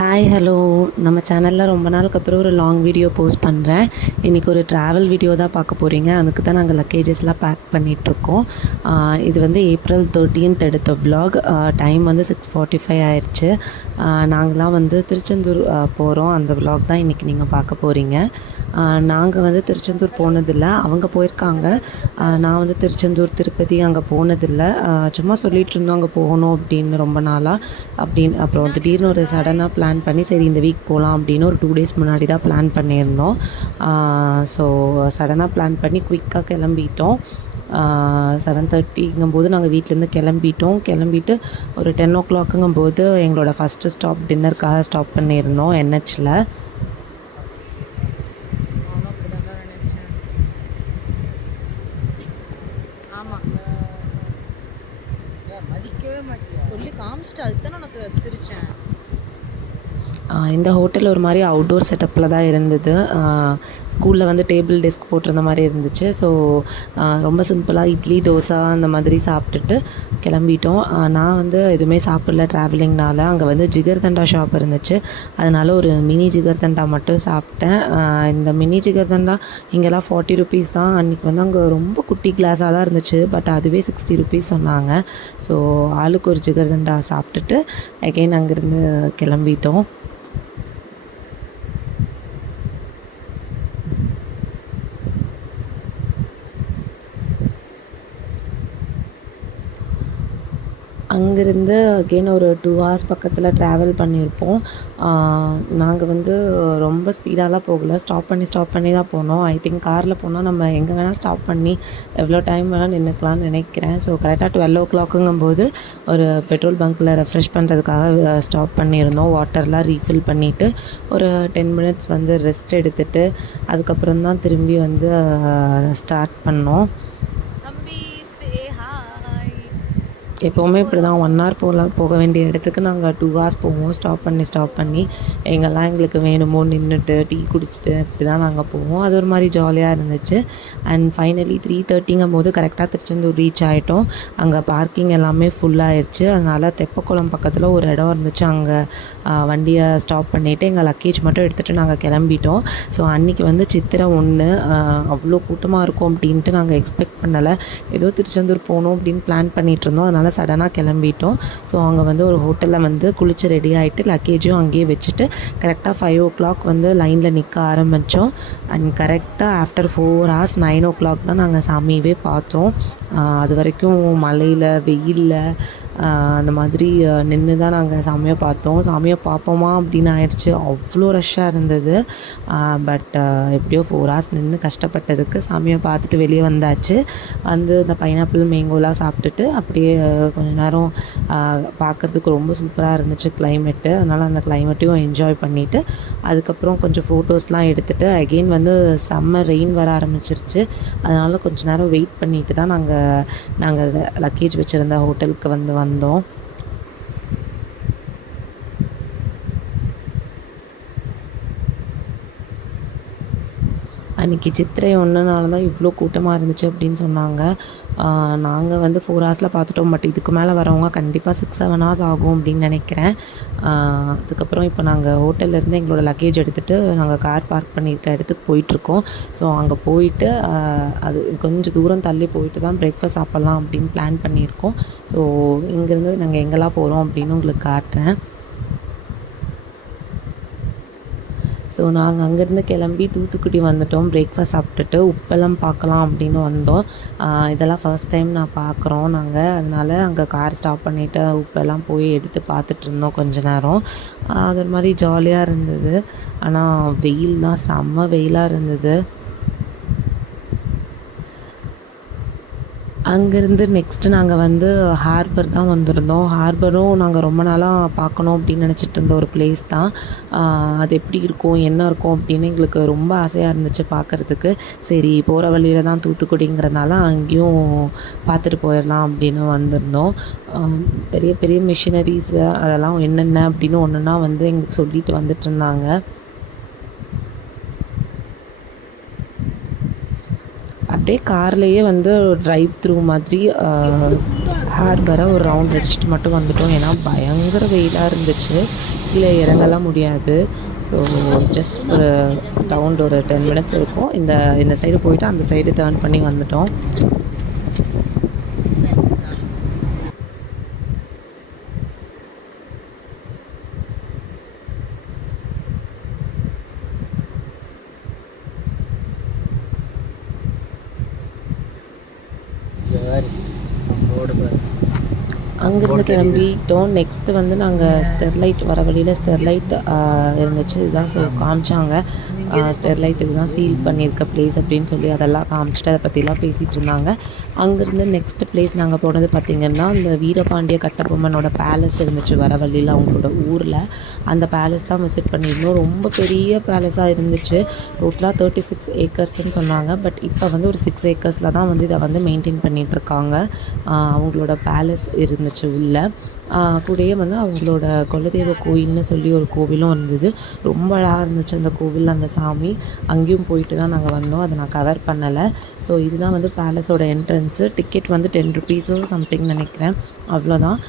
Hi hello. நம்ம சேனலில் ரொம்ப நாளுக்கு அப்புறம் ஒரு லாங் வீடியோ போஸ்ட் பண்ணுறேன். இன்றைக்கி ஒரு ட்ராவல் வீடியோ தான் பார்க்க போகிறீங்க. அதுக்கு தான் நாங்கள் லக்கேஜஸ்லாம் பேக் பண்ணிகிட்ருக்கோம். இது வந்து April 13th எடுத்த vlog. டைம் வந்து 6:45 ஆயிடுச்சு. நாங்களாம் வந்து திருச்செந்தூர் போகிறோம். அந்த vlog தான் இன்றைக்கி நீங்கள் பார்க்க போகிறீங்க. நாங்கள் வந்து திருச்செந்தூர் போனதில்லை, அவங்க போயிருக்காங்க. நான் வந்து திருச்செந்தூர் திருப்பதி அங்கே போனதில்லை. சும்மா சொல்லிகிட்டு இருந்தோம் அங்கே போகணும் அப்படின்னு ரொம்ப நாளாக அப்புறம் திடீர்னு ஒரு சடனாக பிளான் பண்ணி சரி இந்த வீக் போகலாம் அப்படின்னு ஒரு 2 days முன்னாடி தான் பிளான் பண்ணியிருந்தோம். ஸோ சடனாக பிளான் பண்ணி குயிக்காக கிளம்பிட்டோம். 7:30ங்கும்போது நாங்கள் வீட்டிலேருந்து கிளம்பிட்டு ஒரு 10 o'clockங்கும்போது எங்களோட ஃபஸ்ட்டு ஸ்டாப் டின்னருக்காக ஸ்டாப் பண்ணியிருந்தோம் NHல. மதிக்கவே மாட்டேன் சொல்லி காமிச்சிட்டு அதுக்கு தான் உனக்கு சிரிச்சேன். இந்த ஹோட்டல் ஒரு மாதிரி அவுட்டோர் செட்டப்பில் தான் இருந்தது. ஸ்கூலில் வந்து டேபிள் டெஸ்க் போட்டிருந்த மாதிரி இருந்துச்சு. ஸோ ரொம்ப சிம்பிளாக இட்லி தோசை அந்த மாதிரி சாப்பிட்டுட்டு கிளம்பிட்டோம். நான் வந்து எதுவுமே சாப்பிடல ட்ராவலிங்னால். அங்கே வந்து ஜிகர்தண்டா ஷாப் இருந்துச்சு, அதனால் ஒரு மினி ஜிகர்தண்டா மட்டும் சாப்பிட்டேன். இந்த மினி ஜிகர்தண்டா இங்கெல்லாம் 40 rupees தான். அன்றைக்கி வந்து அங்கே ரொம்ப குட்டி கிளாஸாக தான் இருந்துச்சு, பட் அதுவே 60 rupees சொன்னாங்க. ஸோ ஆளுக்கு ஒரு ஜிகர்தண்டா சாப்பிட்டுட்டு அகெயின் அங்கேருந்து கிளம்பிட்டோம். அங்கேருந்து அகெயின் ஒரு 2 hours பக்கத்தில் ட்ராவல் பண்ணியிருப்போம். நாங்கள் வந்து ரொம்ப ஸ்பீடாலாம் போகலை, ஸ்டாப் பண்ணி தான் போனோம். ஐ திங்க் காரில் போனால் நம்ம எங்கே வேணால் ஸ்டாப் பண்ணி எவ்வளோ டைம் வேணால் நின்றுக்கலாம்னு நினைக்கிறேன். ஸோ கரெக்டாக 12 o'clockங்கும்போது ஒரு பெட்ரோல் பங்க்கில் ரெஃப்ரெஷ் பண்ணுறதுக்காக ஸ்டாப் பண்ணியிருந்தோம். வாட்டர்லாம் ரீஃபில் பண்ணிவிட்டு ஒரு 10 minutes வந்து ரெஸ்ட் எடுத்துகிட்டு அதுக்கப்புறம் தான் திரும்பி வந்து ஸ்டார்ட் பண்ணோம். எப்போவுமே இப்படி தான் 1 hour போக வேண்டிய இடத்துக்கு நாங்கள் 2 hours போவோம். ஸ்டாப் பண்ணி எங்கெல்லாம் எங்களுக்கு வேணுமோ நின்றுட்டு டீ குடிச்சிட்டு இப்படி தான் நாங்கள் போவோம். அது ஒரு மாதிரி ஜாலியாக இருந்துச்சு. அண்ட் ஃபைனலி 3:30ங்கும்போது கரெக்டாக திருச்செந்தூர் ரீச் ஆகிட்டோம். அங்கே பார்க்கிங் எல்லாமே ஃபுல்லாகிடுச்சு. அதனால் தெப்பக்குளம் பக்கத்தில் ஒரு இடம் இருந்துச்சு, அங்கே வண்டியை ஸ்டாப் பண்ணிவிட்டு எங்கள் லக்கேஜ் மட்டும் எடுத்துகிட்டு நாங்கள் கிளம்பிட்டோம். ஸோ அன்றைக்கி வந்து சித்திரை 1, அவ்வளோ கூட்டமாக இருக்கும் அப்படின்ட்டு நாங்கள் எக்ஸ்பெக்ட் பண்ணலை. ஏதோ திருச்செந்தூர் போகணும் அப்படின்னு பிளான் பண்ணிகிட்டு இருந்தோம். அதனால் சடனாக கிளம்பிட்டோம். ஸோ அங்கே வந்து ஒரு ஹோட்டலில் வந்து குளிச்சு ரெடி ஆகிட்டு லக்கேஜும் அங்கேயே வச்சுட்டு கரெக்டாக 5 o'clock வந்து லைனில் நிற்க ஆரம்பித்தோம். அண்ட் கரெக்டாக ஆஃப்டர் 4 hours 9 o'clock தான் நாங்கள் சாமியவே பார்த்தோம். அது வரைக்கும் மழையில் வெயிலில் அந்த மாதிரி நின்று தான் நாங்கள் சாமியை பார்த்தோம். சாமியை பார்ப்போமா அப்படின்னு ஆயிடுச்சு, அவ்வளோ ரஷ்ஷாக இருந்தது. பட் எப்படியோ 4 hours நின்று கஷ்டப்பட்டதுக்கு சாமியை பார்த்துட்டு வெளியே வந்தாச்சு. வந்து இந்த பைனாப்பிள் மேங்கோலாம் சாப்பிட்டுட்டு அப்படியே கொஞ்ச நேரம் பார்க்குறதுக்கு ரொம்ப சூப்பராக இருந்துச்சு கிளைமேட்டு. அதனால் அந்த கிளைமேட்டையும் என்ஜாய் பண்ணிவிட்டு அதுக்கப்புறம் கொஞ்சம் ஃபோட்டோஸ்லாம் எடுத்துகிட்டு அகெயின் வந்து செம்ம ரெயின் வர ஆரம்பிச்சிருச்சு. அதனால் கொஞ்ச நேரம் வெயிட் பண்ணிவிட்டு தான் நாங்கள் லக்கேஜ் வச்சுருந்த ஹோட்டலுக்கு வந்தோம். அன்றைக்கி சித்திரை 1னால தான் இவ்வளோ கூட்டமாக இருந்துச்சு அப்படின்னு சொன்னாங்க. நாங்கள் வந்து 4 hours பார்த்துட்டோம். பட் இதுக்கு மேலே வரவங்க கண்டிப்பாக 6-7 hours ஆகும் அப்படின்னு நினைக்கிறேன். அதுக்கப்புறம் இப்போ நாங்கள் ஹோட்டல்லேருந்து எங்களோட லக்கேஜ் எடுத்துகிட்டு நாங்கள் கார் பார்க் பண்ணியிருக்க இடத்துக்கு போயிட்டுருக்கோம். ஸோ அங்கே போயிட்டு அது கொஞ்சம் தூரம் தள்ளி போயிட்டு தான் பிரேக்ஃபாஸ்ட் சாப்பிட்லாம் அப்படின்னு பிளான் பண்ணியிருக்கோம். ஸோ இங்கேருந்து நாங்கள் எங்கெல்லாம் போகிறோம் அப்படின்னு உங்களுக்கு காட்டுறேன். ஸோ நாங்கள் அங்கேருந்து கிளம்பி தூத்துக்குடி வந்துட்டோம். பிரேக்ஃபாஸ்ட் சாப்பிட்டுட்டு உப்பெல்லாம் பார்க்கலாம் அப்படின்னு வந்தோம். இதெல்லாம் ஃபர்ஸ்ட் டைம் நான் பார்க்குறோம் நாங்கள். அதனால் அங்கே கார் ஸ்டாப் பண்ணிவிட்டு உப்பெல்லாம் போய் எடுத்து பார்த்துட்ருந்தோம் கொஞ்ச நேரம். அது ஒரு மாதிரி ஜாலியாக இருந்தது. ஆனால் வெயில் தான், செம்ம வெயிலாக இருந்தது. அங்கேருந்து நெக்ஸ்ட்டு நாங்கள் வந்து ஹார்பர் தான் வந்திருந்தோம். ஹார்பரும் நாங்கள் ரொம்ப நாளாக பார்க்கணும் அப்படின்னு நினச்சிட்டு இருந்த ஒரு பிளேஸ் தான். அது எப்படி இருக்கும், என்ன இருக்கும் அப்படின்னு எங்களுக்கு ரொம்ப ஆசையாக இருந்துச்சு பார்க்குறதுக்கு. சரி போகிற வழியில் தான் தூத்துக்குடிங்கிறதுனால அங்கேயும் பார்த்துட்டு போயிடலாம் அப்படின்னு வந்திருந்தோம். பெரிய பெரிய மிஷினரிஸ் அதெல்லாம் என்னென்ன அப்படின்னு ஒன்றுன்னா வந்து எங்களுக்கு சொல்லிட்டு வந்துட்டு இருந்தாங்க. அப்படியே கார்லேயே வந்து டிரைவ் த்ரூ மாதிரி ஹார்பரை ஒரு ரவுண்ட் அடிச்சுட்டு மட்டும் வந்துட்டோம். ஏன்னா பயங்கர வெயிலாக இருந்துச்சு. கீழே இறங்கலாம் முடியாது. ஸோ ஜஸ்ட் ஒரு ரவுண்ட் ஒரு 10 மினிட்ஸ் இருக்கும். இந்த சைடு போயிட்டு அந்த சைடு டர்ன் பண்ணி வந்துட்டோம். அங்கேருந்து கிளம்பிட்டோம். நெக்ஸ்ட்டு வந்து நாங்கள் ஸ்டெர்லைட் வர வழியில் ஸ்டெர்லைட் இருந்துச்சு. இதுதான் காமிச்சாங்க. ஸ்டெர்லைட்டுக்கு தான் சீல் பண்ணியிருக்க ப்ளேஸ் அப்படின்னு சொல்லி அதெல்லாம் காமிச்சிட்டு அதை பற்றிலாம் பேசிகிட்டு இருந்தாங்க. அங்கேருந்து நெக்ஸ்ட் ப்ளேஸ் நாங்கள் போனது பார்த்திங்கன்னா, இந்த வீரபாண்டிய கட்டபொம்மனோட பேலஸ் இருந்துச்சு வர வழியில் அவங்களோட ஊரில். அந்த பேலஸ் தான் விசிட் பண்ணியிருந்தோம். ரொம்ப பெரிய பேலஸாக இருந்துச்சு. டோட்டலாக 36 ஏக்கர்ஸ்ன்னு சொன்னாங்க. பட் இப்போ வந்து ஒரு 6 ஏக்கர்ஸில் தான் வந்து இதை வந்து மெயின்டைன் பண்ணிகிட்ருக்காங்க. அவங்களோட பேலஸ் இருந்துச்சு உள்ள. கூடயே வந்து அவங்களோட குலதெய்வ கோயில்னு சொல்லி ஒரு கோவிலும் இருந்தது. ரொம்ப அழகாக இருந்துச்சு அந்த கோவில், அந்த சாமி. அங்கேயும் போயிட்டு தான் நாங்கள் வந்தோம். அதை நான் கவர் பண்ணலை. ஸோ இதுதான் வந்து பேலஸோட என்ட்ரன்ஸு. டிக்கெட் வந்து 10 ருபீஸோ சம்திங் நினைக்கிறேன், அவ்வளோதான்.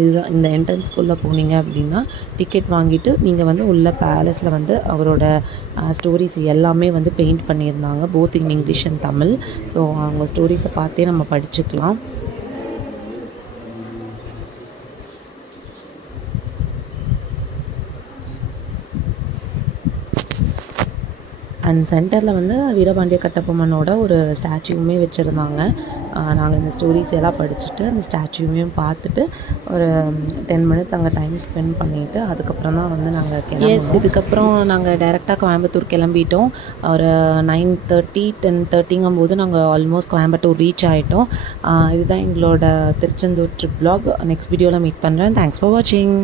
இதுதான் இந்த என்ட்ரன்ஸ்குள்ளே போனீங்க அப்படின்னா டிக்கெட் வாங்கிட்டு நீங்கள் வந்து உள்ள பேலஸில் வந்து அவரோட ஸ்டோரிஸ் எல்லாமே வந்து பெயிண்ட் பண்ணியிருந்தாங்க, both in English and Tamil. So அவங்க ஸ்டோரிஸை பார்த்தே நம்ம படிச்சுக்கலாம். அண்ட் சென்டரில் வந்து வீரபாண்டிய கட்டபொம்மனோட ஒரு ஸ்டாச்சுவுமே வச்சுருந்தாங்க. நாங்கள் இந்த ஸ்டோரிஸ் எல்லாம் படிச்சுட்டு அந்த ஸ்டாச்சுவையும் பார்த்துட்டு ஒரு 10 மினிட்ஸ் அங்கே டைம் ஸ்பெண்ட் பண்ணிவிட்டு அதுக்கப்புறம் தான் வந்து நாங்கள் கிளம்புவோம். இதுக்கப்புறம் நாங்கள் டைரெக்டாக கோயம்புத்தூர் கிளம்பிட்டோம். ஒரு 9:30 10:30ங்கும்போது நாங்கள் ஆல்மோஸ்ட் கோயம்புத்தூர் ரீச் ஆகிட்டோம். இதுதான் எங்களோட திருச்செந்தூர் ட்ரிப் vlog. நெக்ஸ்ட் வீடியோவில் மீட் பண்ணுறேன். தேங்க்ஸ் ஃபார் வாட்சிங்.